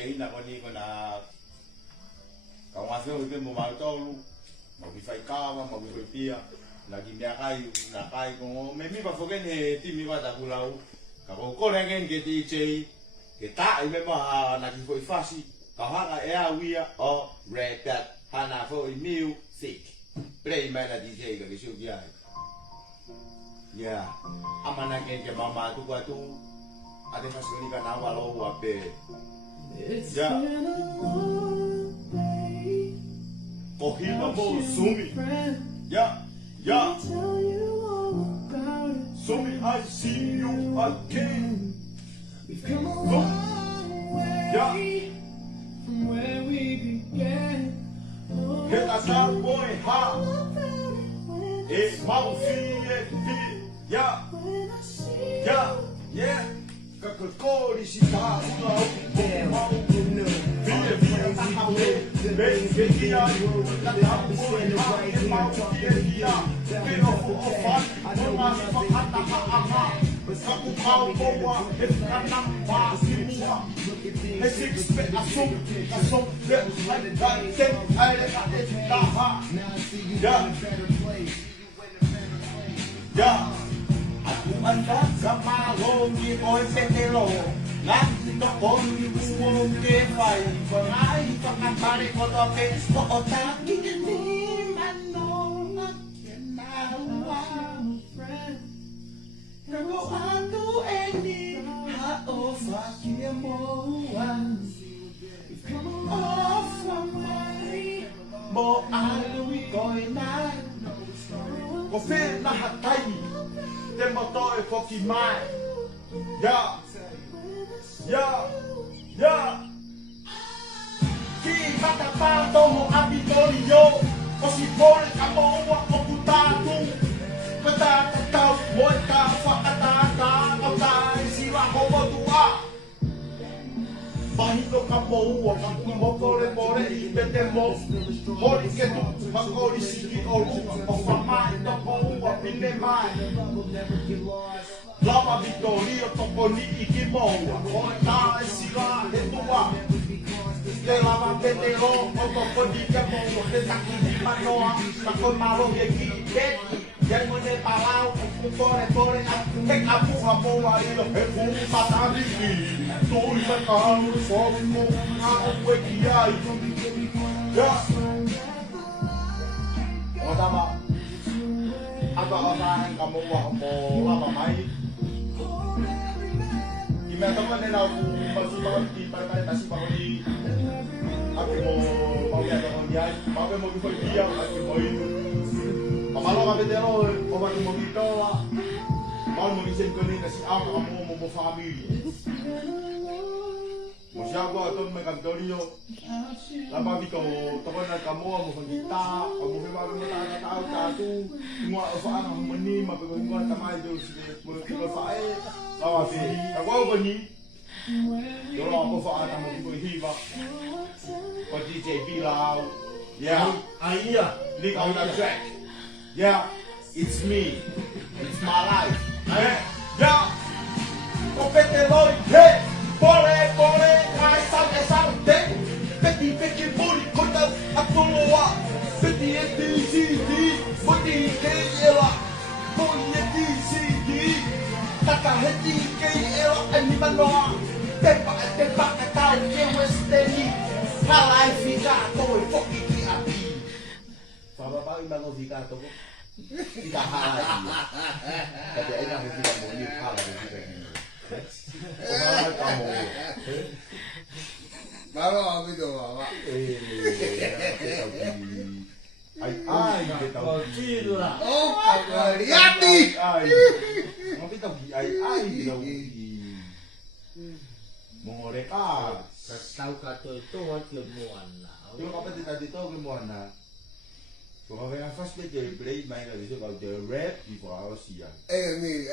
chơi là con đi con là còn ngoài phía bên một màu to luôn mà bị phải cao mà bị phải pia là cái mẹ cái con mấy mi bảo phụ cái này thì mi bảo ta cũng lâu cả con này cái đi chơi cái ta mấy mà là cái phải phát gì cả hai là airway or repeat hana for music play mai là DJ cái show kia yeah amana cái mama tu qua tu ada masuk ni kan awal lo apa ya kohila mo sumi ya ya sumi I see you again ya kita tak boleh ha mau ya ya yeah Kakakori si ta mau mau no via via ta bem via ta mau via pero ofan mas fakata ama aku kau bawa kanam pasimu six pe asum le ten ale ta ya aku anda sama longi oi petelo nanti to kon buong ke fai pengai pakan pare koto ke otak ni manona kenawa Nago ando eni ha ofa kiemoan off my mo alui koina ko fe na hatai te motoe foki mai ya ki mata pato mo abitorio o si pone kamo wa okutatu kata tau mo ta fakata ka kata sila ko tua Bahiko kamo wa kamo pore ibete mo hori ke tu makori siki olu o famai to ko wa pine mai Lama Vittorio toponi ikimoa Kota sila letua Te lama petero Otoponi kamoa Te takuni manoa Takon malo yeki Beti Yang mene palau Pore Tek apu hamoa Ilo hefu matariki Tui makalu Somo Ako weki ai Ya Otama Apa kamu wah mo lama mai Imagine mo na ako magsubaw di para tasi pa ko di ako mo pawya ko diyan pawya mo ko diyan ako mo ito pamalo ka bedero o ba mo dito mal mo isen ko ni kasi ako mo family mo siya ko aton may kantoryo lama biko tokon na kamo mo kita mo ba mo tao tu ngwa fa ang mani mapagwa tamay do mo ko fa ai Lawa si, ako ba ni? Yo ako fa ata mo ko hiba. Ko DJ Bilal. Yeah. Iya. Lick on the track. Yeah. It's me. It's my life. Yeah. Ko peteloy. Hey. Pore. Kai sabe. Peti buri ko ta atuloa. Peti CD. Peti kela. Peti CD. Taka heti kei ero animanoa Tepa tau ke westeni Halai fika toi foki ki api Papa imano fika to Fika halai Tapi ina fika mo ni halai fika ni Halai kamo Baru abi do baba Ai kita tahu Cila. Oh, Kagariati. Mau kita ai kita mengoreka. Tahu kata itu waktu muana. Yung kapag dito kumuha kung kaya first day play may na dito kalau rap before I was young. Ni,